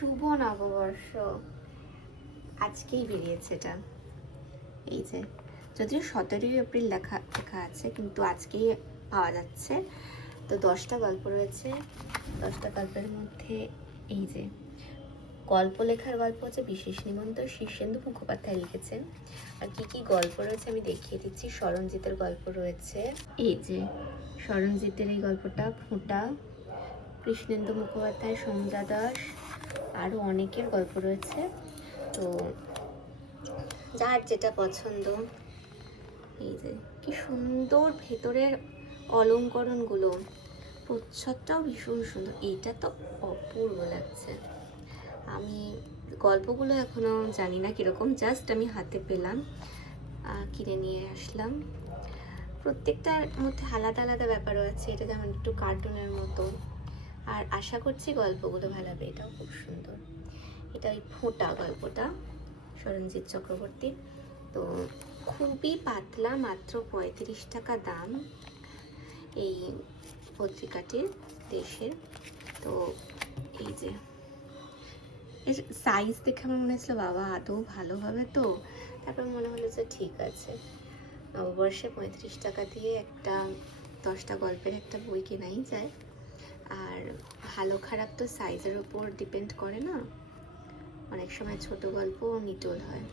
শুভ নববর্ষ আজকেই বেরিয়েছে এটা। এই যে, যদিও 17ই এপ্রিল লেখা লেখা আছে, কিন্তু আজকেই পাওয়া যাচ্ছে। তো 10টা গল্প রয়েছে। 10টা গল্পের মধ্যে এই যে গল্প, লেখার গল্প হচ্ছে বিশেষ নিমন্ত্রণ, শীর্ষেন্দু মুখোপাধ্যায় লিখেছেন। আর কি কি গল্প রয়েছে আমি দেখিয়ে দিচ্ছি। স্মরণজিতের গল্প রয়েছে, এই যে স্মরণজিতের এই গল্পটা ফোঁটা, কৃষ্ণেন্দু মুখোপাধ্যায়, সন্ধ্যা দাস, আরও অনেকের গল্প রয়েছে। তো যার যেটা পছন্দ। এই যে কি সুন্দর ভেতরের অলঙ্করণগুলো, প্রচ্ছদটাও ভীষণ সুন্দর। এইটা তো অপূর্ব লাগছে। আমি গল্পগুলো এখনো জানি না কিরকম, জাস্ট আমি হাতে পেলাম, কিনে নিয়ে আসলাম। প্রত্যেকটার মধ্যে আলাদা আলাদা ব্যাপারও আছে। এটা যেমন একটু কার্টুনের মতো, আর আশা করছি গল্পগুলো ভালো হবে। এটাও খুব সুন্দর। এটা ওই ফোঁটা গল্পটা, স্মরণজিৎ চক্রবর্তী। তো খুবই পাতলা, মাত্র 35 টাকা দাম এই পত্রিকাটির, দেশের। তো এই যে এর সাইজ দেখে আমার মনে হচ্ছিল বাবা আদৌ ভালো হবে তো। তারপর মনে হলো যে ঠিক আছে, নববর্ষে 35 টাকা দিয়ে একটা 10টা গল্পের একটা বই কেনাই যায়। আর ভালো খারাপ তো সাইজের ওপর ডিপেন্ড করে না, অনেক সময় ছোট গল্প নিটোল হয়।